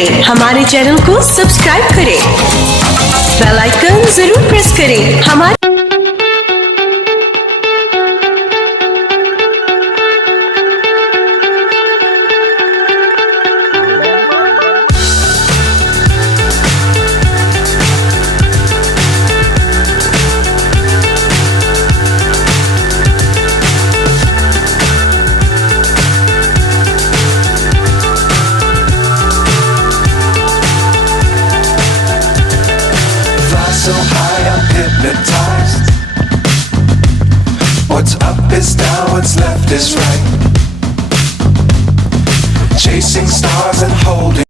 करें, हमारे चैनल को सब्सक्राइब करें, बेल आइकन जरूर प्रेस करें। हमारे so high, I'm hypnotized. What's up is down, what's left is right. Chasing stars and holding